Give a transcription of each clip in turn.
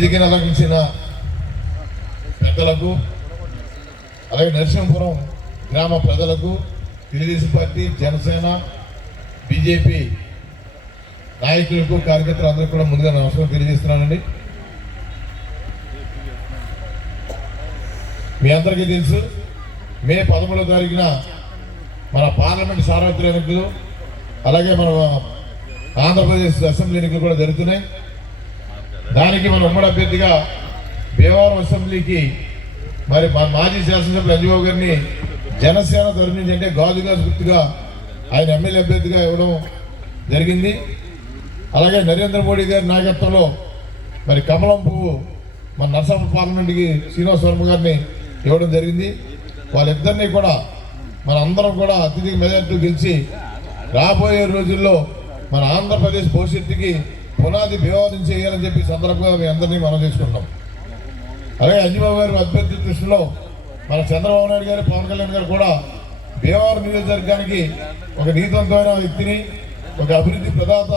అలంకరించిన పెద్దలకు అలాగే నరసింహపురం గ్రామ ప్రజలకు తెలుగుదేశం పార్టీ జనసేన బీజేపీ నాయకులకు కార్యకర్తలు అందరికీ కూడా ముందుగా నమస్కారం తెలియజేస్తున్నానండి. మీ అందరికీ తెలుసు మే 13వ తారీఖున మన పార్లమెంట్ సార్వత్రిక ఎన్నికలు అలాగే మన ఆంధ్రప్రదేశ్ అసెంబ్లీ ఎన్నికలు కూడా జరుగుతున్నాయి. దానికి మన ఉమ్మడి అభ్యర్థిగా భీమవరం అసెంబ్లీకి మరి మాజీ శాసనసభ్యులు అంజబాబు గారిని జనసేన తరఫు నుంచి అంటే గాజుగాజు గుర్తుగా ఆయన ఎమ్మెల్యే అభ్యర్థిగా ఇవ్వడం జరిగింది. అలాగే నరేంద్ర మోడీ గారి నాయకత్వంలో మరి కమలం పువ్వు మన నరసాపురం పార్లమెంట్కి శ్రీనివాస వర్మ గారిని ఇవ్వడం జరిగింది. వాళ్ళిద్దరినీ కూడా మన అందరం కూడా అత్యధిక మెజార్టీ గెలిచి రాబోయే రోజుల్లో మన ఆంధ్రప్రదేశ్ భవిష్యత్తుకి పునాది వివాదం చేయాలని చెప్పి సందర్భంగా మీ అందరినీ మనం చేసుకుంటాం. అలాగే అంజబాబు గారి అభ్యర్థి దృష్టిలో మన చంద్రబాబు నాయుడు గారు పవన్ కళ్యాణ్ గారు కూడా భీమవరం నియోజకవర్గానికి ఒక నీతివంతమైన వ్యక్తిని ఒక అభివృద్ధి ప్రదాత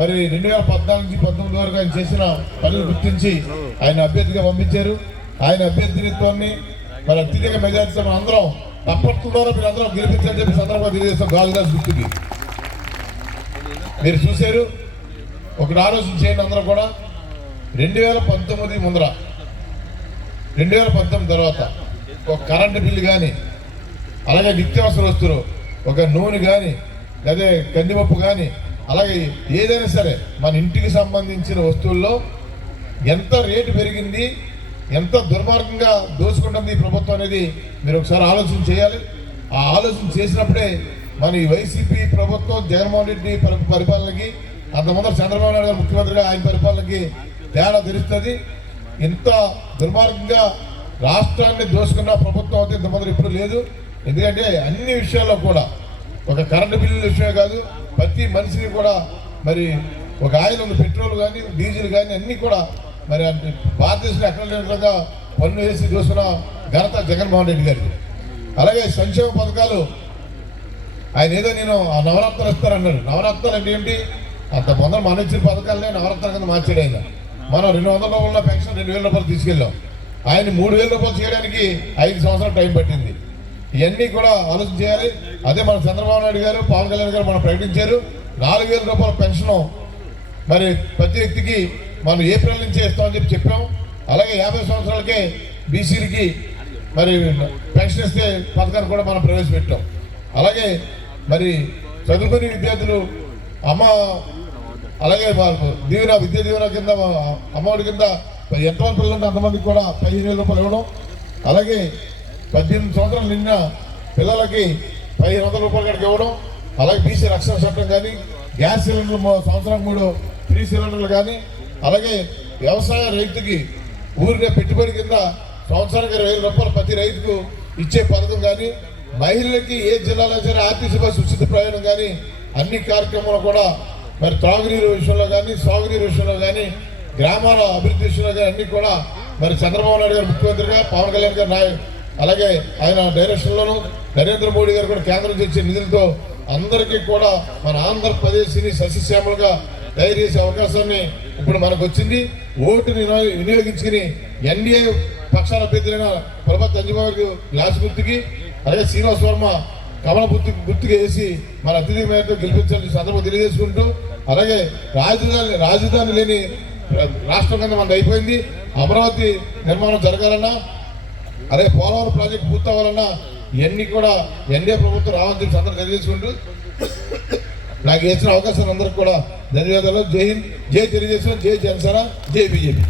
మరి 2014 నుంచి 19 వరకు ఆయన చేసిన పనులు గుర్తించి ఆయన అభ్యర్థిగా పంపించారు. ఆయన అభ్యర్థిత్వాన్ని మరి అత్యధిక మెజార్టీతో మనం అందరం తప్పకుండా మీరు అందరం గెలిపించాలని చెప్పి సందర్భంగా తెలియజేస్తాం. గాజుగాజు గుర్తుకి మీరు చూశారు. ఒకటి ఆలోచన చేయండి అందరూ కూడా 2019 ముందర 2019 తర్వాత ఒక కరెంటు బిల్లు కానీ అలాగే నిత్యావసర వస్తువులు ఒక నూనె కానీ లేదా కందిపప్పు కానీ అలాగే ఏదైనా సరే మన ఇంటికి సంబంధించిన వస్తువుల్లో ఎంత రేటు పెరిగింది, ఎంత దుర్మార్గంగా దోచుకుంటుంది ఈ ప్రభుత్వం అనేది మీరు ఒకసారి ఆలోచన చేయాలి. ఆ ఆలోచన చేసినప్పుడే మన ఈ వైసీపీ ప్రభుత్వం జగన్మోహన్ రెడ్డి పరిపాలనకి అంతమంది చంద్రబాబు నాయుడు గారు ముఖ్యమంత్రిగా ఆయన పరిపాలనకి తేడా తెలుస్తుంది. ఇంత దుర్మార్గంగా రాష్ట్రాన్ని దోసుకున్న ప్రభుత్వం అయితే ఇంతమంది ఇప్పుడు లేదు. ఎందుకంటే అన్ని విషయాల్లో కూడా ఒక కరెంటు బిల్లుల విషయమే కాదు, ప్రతి మనిషిని కూడా మరి ఒక ఆయిల్ పెట్రోల్ కానీ డీజిల్ కానీ అన్నీ కూడా మరి భారతదేశంలో ఎక్కడ లేని విధంగా పన్ను వేసి దోసుకున్న ఘనత జగన్మోహన్ రెడ్డి గారికి. అలాగే సంక్షేమ పథకాలు ఆయన ఏదో నేను ఆ నవరత్నాలు ఇస్తారన్నాడు. నవరత్నాలు అంటే ఏంటి? అంత ముందర మన ఇచ్చిన పథకాలనే నవరత్నాల కింద మార్చాడు ఆయన. మనం 200 రూపాయల పెన్షన్ 2000 రూపాయలు తీసుకెళ్ళాం. ఆయన 3000 రూపాయలు చేయడానికి 5 సంవత్సరాలు టైం పట్టింది. ఇవన్నీ కూడా ఆలోచన చేయాలి. అదే మన చంద్రబాబు నాయుడు గారు పవన్ కళ్యాణ్ గారు మనం ప్రకటించారు 4000 రూపాయల పెన్షన్ మరి ప్రతి వ్యక్తికి మనం ఏప్రిల్ నుంచే ఇస్తామని చెప్పాం. అలాగే 50 సంవత్సరాలకే బీసీలకి మరి పెన్షన్ ఇస్తే పథకాన్ని కూడా మనం ప్రవేశపెట్టాం. అలాగే మరి చదువుకునే విద్యార్థులు అలాగే వాళ్ళకు విద్యా దీవెన కింద అమ్మఒడి కింద ఎంతమంది పిల్లలు ఉంటే అంతమందికి కూడా 15,000 రూపాయలు ఇవ్వడం. అలాగే 18 సంవత్సరాలు నిన్న పిల్లలకి 1500 రూపాయలు కనుక ఇవ్వడం. అలాగే బీసీ రక్షణ చట్టం కానీ గ్యాస్ సిలిండర్లు సంవత్సరానికి 3 ఫ్రీ సిలిండర్లు కానీ అలాగే వ్యవసాయ రైతుకి ఊరికే పెట్టుబడి కింద సంవత్సరానికి 20,000 రూపాయలు ప్రతి రైతుకు ఇచ్చే పథకం కానీ మహిళలకి ఏ జిల్లాలో సరే ఆర్టీసీ బస్సు ఉచిత ప్రయాణం కానీ అన్ని కార్యక్రమాలు కూడా మరి త్రాగునీరు విషయంలో కానీ సాగునీరు విషయంలో కానీ గ్రామాల అభివృద్ధి విషయంలో కానీ అన్ని కూడా మరి చంద్రబాబు నాయుడు గారు ముఖ్యమంత్రిగా పవన్ కళ్యాణ్ గారు అలాగే ఆయన డైరెక్షన్లోనూ నరేంద్ర మోడీ గారు కూడా కేంద్రం నుంచి ఇచ్చే నిధులతో అందరికీ కూడా మన ఆంధ్రప్రదేశ్ని సస్యశ్యామలుగా తయారు చేసే అవకాశాన్ని ఇప్పుడు మనకు వచ్చింది. ఓటుని వినియోగించుకుని ఎన్డీఏ పక్షాల అభ్యర్థులైన ప్రభుత్వ అంజబాబు గ్లాస్ గుర్తుకి అలాగే శ్రీనివాస వర్మ కమల గుర్తుగా వేసి మన అతిథి మేరతో గెలిపించాలని సందర్భం తెలియజేసుకుంటూ అలాగే రాజధాని లేని రాష్ట్రం కింద మనది అయిపోయింది. అమరావతి నిర్మాణం జరగాలన్నా అలాగే పోలవరం ప్రాజెక్టు పూర్తవ్వాలన్నా ఇవన్నీ కూడా ఎన్డీఏ ప్రభుత్వం రావాలని సందర్భం తెలియజేసుకుంటూ నాకు ఇచ్చిన అవకాశం అందరికి కూడా ధన్యవాదాలు. జై హింద్, జై తెలుగుదేశం, జై జనసేన, జై బీజేపీ.